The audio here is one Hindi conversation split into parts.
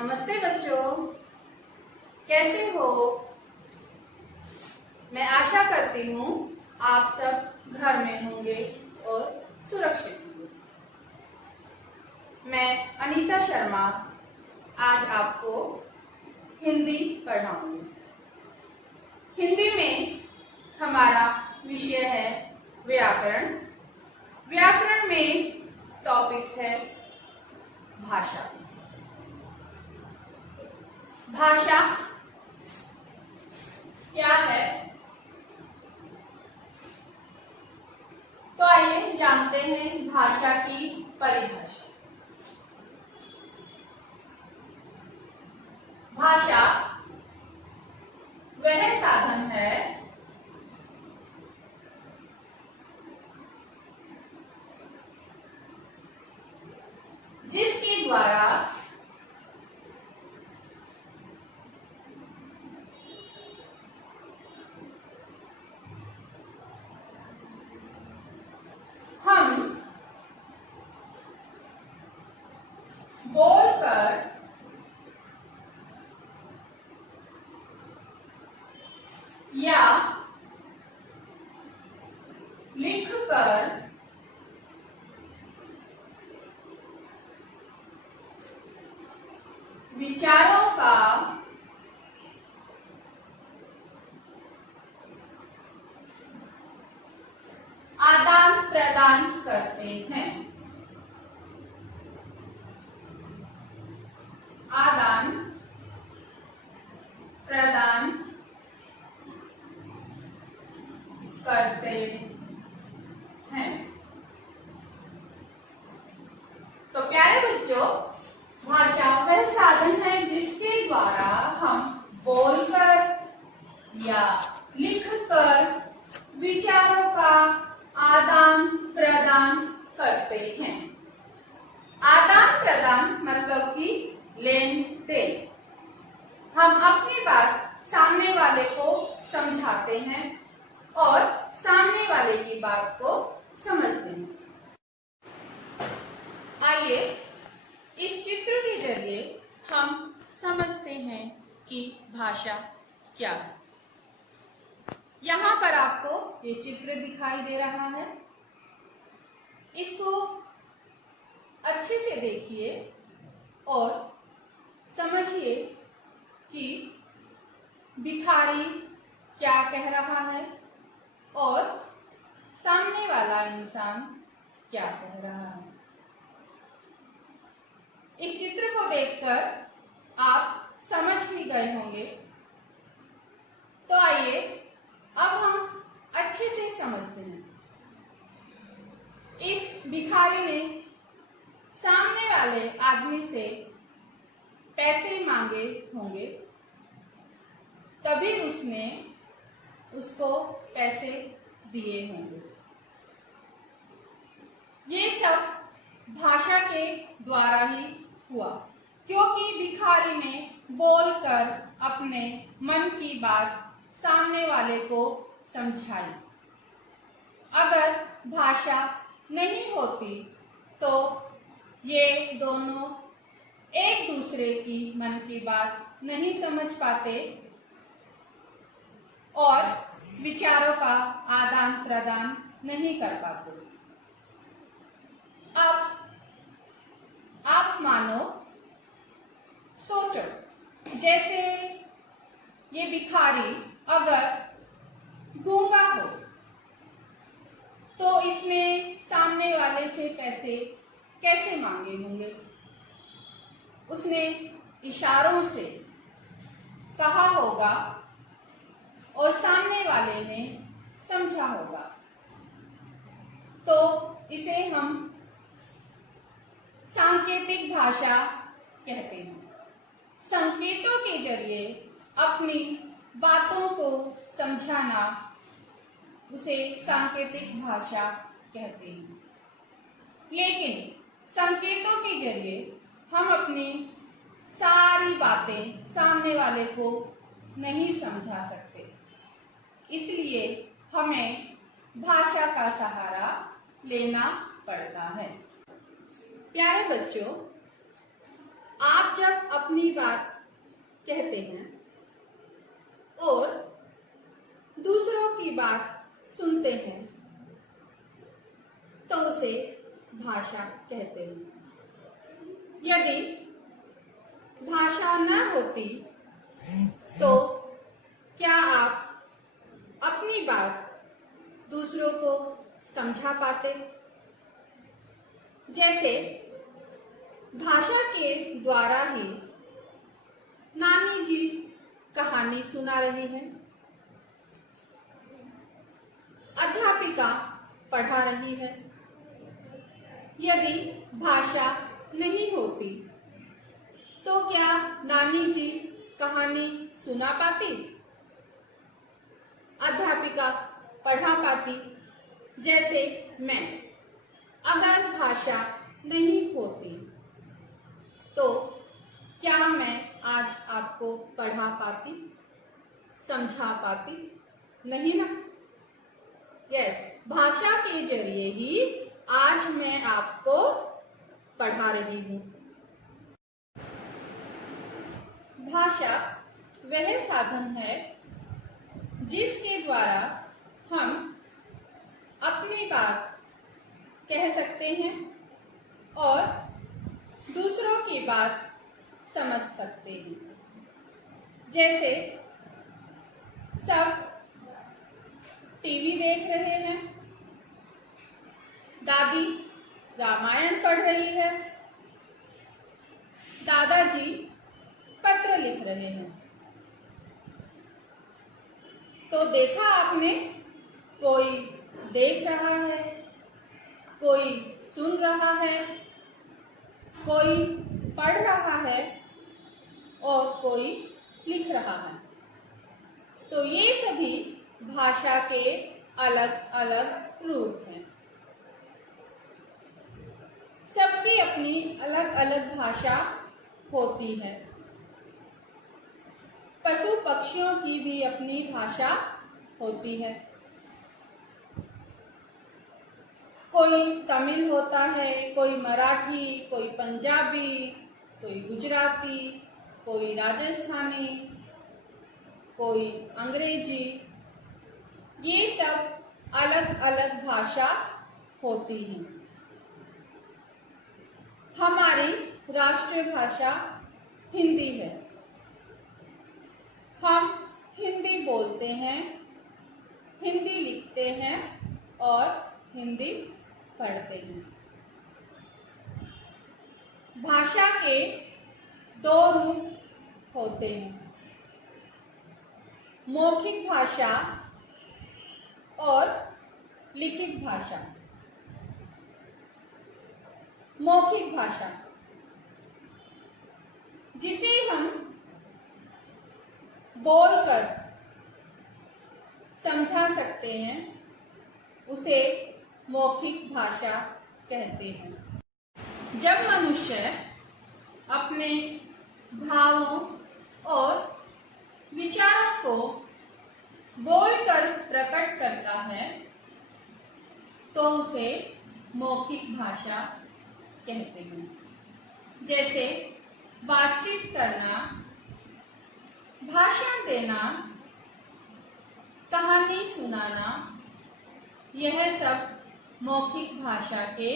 नमस्ते बच्चों, कैसे हो? मैं आशा करती हूँ आप सब घर में होंगे और सुरक्षित होंगे। मैं अनीता शर्मा आज आपको हिंदी पढ़ाऊंगी। हिंदी में हमारा विषय है व्याकरण। व्याकरण में टॉपिक है भाषा। भाषा क्या है? तो आइए जानते हैं भाषा की परिभाषा। भाषा वह साधन है जिसके द्वारा हम बोलकर या लिखकर विचारों का आदान प्रदान करते हैं। आदान प्रदान करते हैं। तो प्यारे बच्चों, भाषा वह साधन है जिसके द्वारा हम बोलकर या लिखकर विचारों का आदान प्रदान करते हैं। आदान प्रदान मतलब कि लेन देन। हम अपनी बात सामने वाले को समझाते हैं और सामने वाले की बात को समझते हैं। आइए इस चित्र के जरिए हम समझते हैं कि भाषा क्या है। यहाँ पर आपको ये चित्र दिखाई दे रहा है। इसको अच्छे से देखिए और समझिए कि भिखारी क्या कह रहा है और सामने वाला इंसान क्या कह रहा है। इस चित्र को देखकर आप समझ भी गए होंगे। तो आइए अब हम अच्छे से समझते हैं। इस भिखारी ने सामने वाले आदमी से पैसे मांगे होंगे, तभी उसने उसको पैसे दिए होंगे। ये सब भाषा के द्वारा ही हुआ, क्योंकि भिखारी ने बोलकर अपने मन की बात सामने वाले को समझाई। अगर भाषा नहीं होती तो ये दोनों एक दूसरे की मन की बात नहीं समझ पाते और विचारों का आदान प्रदान नहीं कर पाते। अब आप मानो, सोचो, जैसे ये भिखारी अगर गूंगा हो तो इसने सामने वाले से पैसे कैसे मांगे होंगे? उसने इशारों से कहा होगा और सामने वाले ने समझा होगा। तो इसे हम सांकेतिक भाषा कहते हैं। संकेतों के जरिए अपनी बातों को समझाना उसे सांकेतिक भाषा कहते हैं। लेकिन संकेतों के जरिए हम अपनी सारी बातें सामने वाले को नहीं समझा सकते, इसलिए हमें भाषा का सहारा लेना पड़ता है। प्यारे बच्चों, आप जब अपनी बात कहते हैं और दूसरों की बात सुनते हैं तो उसे भाषा कहते हैं। यदि भाषा न होती तो क्या आप अपनी बात दूसरों को समझा पाते? जैसे भाषा के द्वारा ही नानी जी कहानी सुना रही हैं, अध्यापिका पढ़ा रही है। यदि भाषा नहीं होती तो क्या नानी जी कहानी सुना पाती, अध्यापिका पढ़ा पाती? जैसे मैं, अगर भाषा नहीं होती तो क्या मैं आज आपको पढ़ा पाती, समझा पाती? नहीं ना। यस, भाषा के जरिए ही आज मैं आपको पढ़ा रही हूँ। भाषा वह साधन है जिसके द्वारा हम अपनी बात कह सकते हैं और दूसरों की बात समझ सकते हैं। जैसे सब टीवी देख रहे हैं, दादी रामायण पढ़ रही है, दादाजी पत्र लिख रहे हैं। तो देखा आपने, कोई देख रहा है, कोई सुन रहा है, कोई पढ़ रहा है और कोई लिख रहा है। तो ये सभी भाषा के अलग अलग रूप हैं। सबकी अपनी अलग अलग भाषा होती है। पशु पक्षियों की भी अपनी भाषा होती है। कोई तमिल होता है, कोई मराठी, कोई पंजाबी, कोई गुजराती, कोई राजस्थानी, कोई अंग्रेजी। ये सब अलग अलग भाषा होती हैं। हमारी राष्ट्रीय भाषा हिंदी है। हम हिंदी बोलते हैं, हिंदी लिखते हैं और हिंदी पढ़ते हैं। भाषा के दो रूप होते हैं, मौखिक भाषा और लिखित भाषा। मौखिक भाषा जिसे हम बोलकर समझा सकते हैं, उसे मौखिक भाषा कहते हैं। जब मनुष्य अपने भावों और विचारों को बोलकर प्रकट करता है तो उसे मौखिक भाषा कहते हैं। जैसे बातचीत करना, भाषण देना, कहानी सुनाना, यह सब मौखिक भाषा के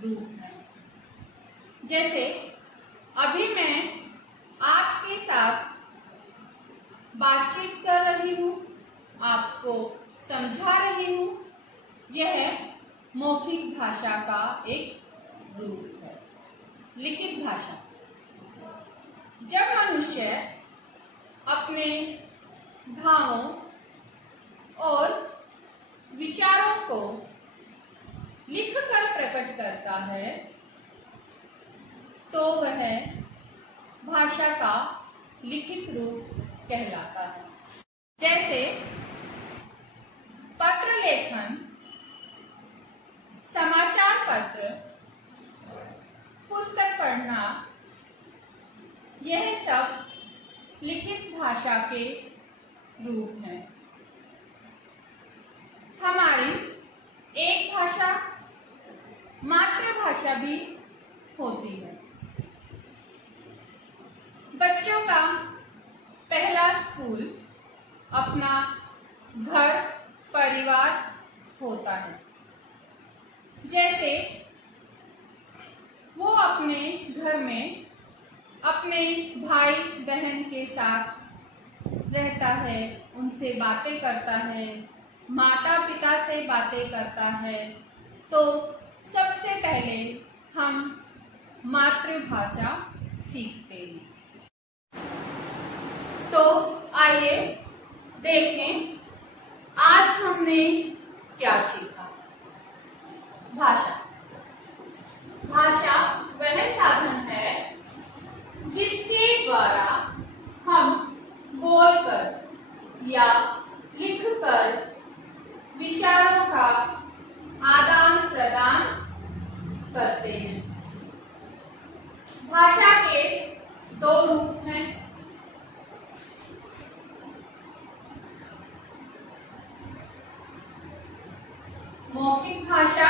रूप हैं। जैसे अभी मैं आपके साथ बातचीत कर रही हूँ, आपको समझा रही हूँ, यह मौखिक भाषा का एक रूप है। लिखित भाषा, जब मनुष्य अपने भावों और विचारों को लिखकर प्रकट करता है तो वह भाषा का लिखित रूप कहलाता है। जैसे पत्र लेखन, समाचार पत्र, पुस्तक पढ़ना, यह सब लिखित भाषा के रूप हैं। हमारी एक भाषा मातृभाषा भी होती है। घर परिवार होता है। जैसे वो अपने घर में अपने भाई बहन के साथ रहता है, उनसे बातें करता है, माता पिता से बातें करता है, तो सबसे पहले हम मातृभाषा सीखते हैं। तो आइए देखें आज हमने क्या सीखा। भाषा। भाषा वह साधन है जिसके द्वारा हम बोलकर या लिखकर विचारों का आदान प्रदान करते हैं। भाषा के दो रूप हैं। मौखिक भाषा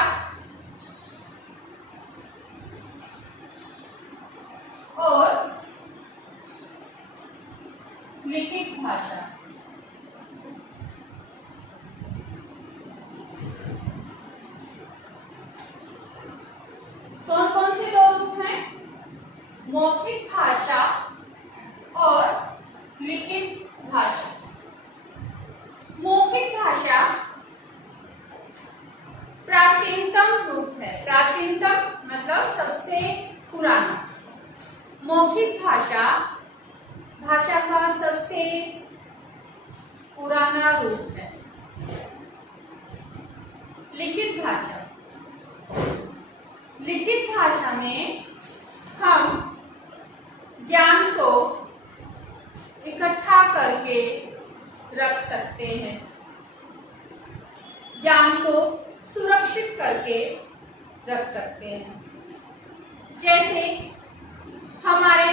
और लिखित भाषा। कौन कौन से दो रूप हैं? मौखिक भाषा और लिखित भाषा। मौखिक भाषा प्राचीनतम रूप है। प्राचीनतम मतलब सबसे पुराना। मौखिक भाषा भाषा का सबसे पुराना रूप है। लिखित भाषा। लिखित भाषा में हम ज्ञान को इकट्ठा करके रख सकते हैं, ज्ञान को सुरक्षित करके रख सकते हैं। जैसे हमारे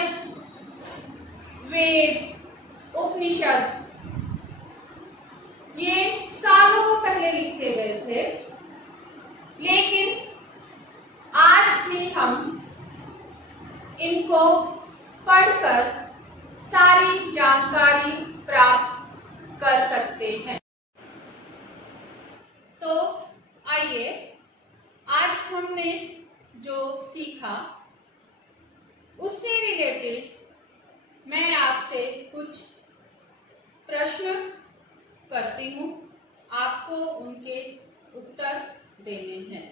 वेद, उपनिषद ये सालों पहले लिखे गए थे, लेकिन आज भी हम इनको पढ़कर सारी जानकारी प्राप्त कर सकते हैं। तो आइए आज हमने जो सीखा उससे रिलेटेड मैं आपसे कुछ प्रश्न करती हूँ, आपको उनके उत्तर देने हैं।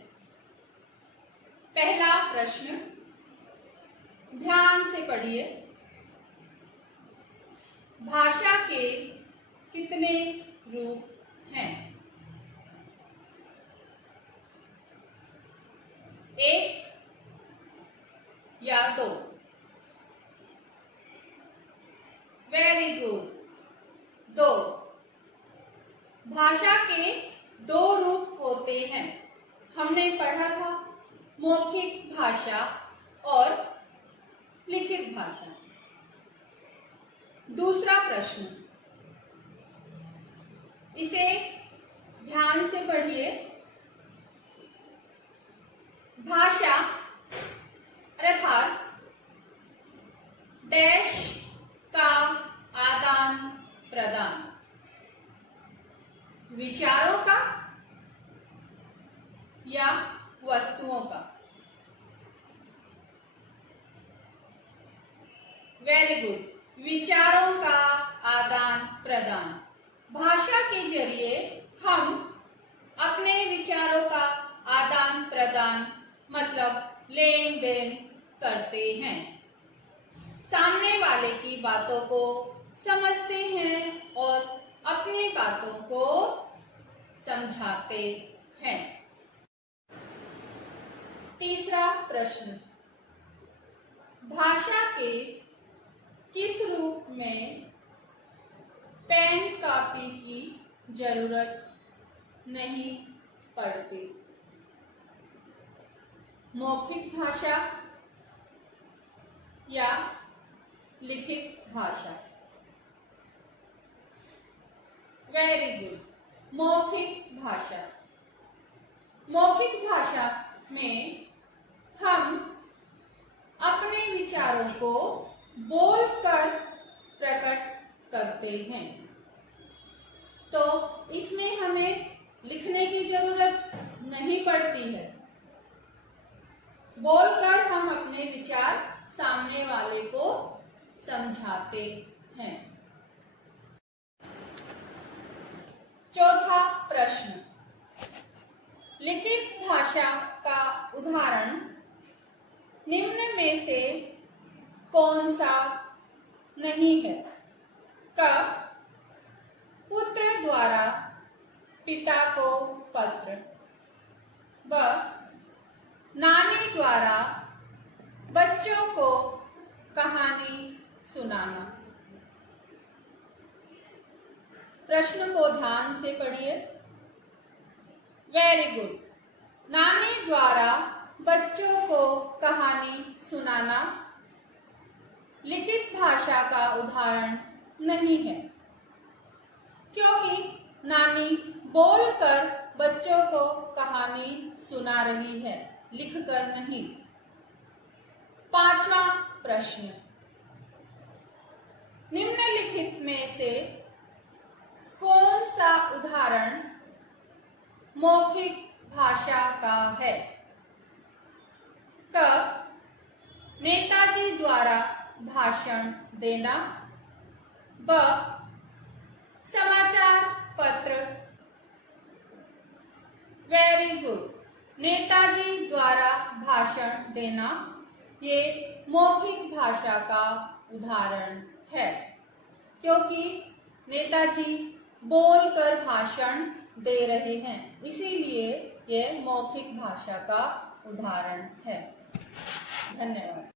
पहला प्रश्न, ध्यान से पढ़िए। भाषा के कितने रूप हैं? एक या दो? वेरी गुड, दो। भाषा के दो रूप होते हैं। हमने पढ़ा था मौखिक भाषा और लिखित भाषा। दूसरा प्रश्न, इसे ध्यान से पढ़िए। भाषा अर्थात डैश का आदान प्रदान, विचारों का या वस्तुओं का? वेरी गुड, विचारों का आदान प्रदान। भाषा के जरिए हम अपने विचारों का आदान प्रदान मतलब लेन देन करते हैं, सामने वाले की बातों को समझते हैं और अपनी बातों को समझाते हैं। तीसरा प्रश्न, भाषा के किस रूप में पेन कॉपी की जरूरत नहीं पड़ती? मौखिक भाषा या लिखित भाषा? वेरी गुड, मौखिक भाषा। मौखिक भाषा में हम अपने विचारों को बोलकर प्रकट करते हैं। तो इसमें हमें लिखने की जरूरत नहीं पड़ती है। बोलकर हम अपने विचार सामने वाले को समझाते हैं। चौथा प्रश्न, लिखित भाषा का उदाहरण निम्न में से कौन सा नहीं है? क, पुत्र द्वारा पिता को पत्र। ब, नानी द्वारा बच्चों को कहानी सुनाना। प्रश्न को ध्यान से पढ़िए। Very good. नानी द्वारा बच्चों को कहानी सुनाना लिखित भाषा का उदाहरण नहीं है, क्योंकि नानी बोलकर बच्चों को कहानी सुना रही है, लिखकर नहीं। पांचवा प्रश्न, निम्नलिखित में से कौन सा उदाहरण मौखिक भाषा का है? क, नेताजी द्वारा भाषण देना। ब, समाचार पत्र। Very good. नेताजी द्वारा भाषण देना ये मौखिक भाषा का उदाहरण है, क्योंकि नेताजी बोलकर भाषण दे रहे हैं, इसीलिए यह मौखिक भाषा का उदाहरण है। धन्यवाद।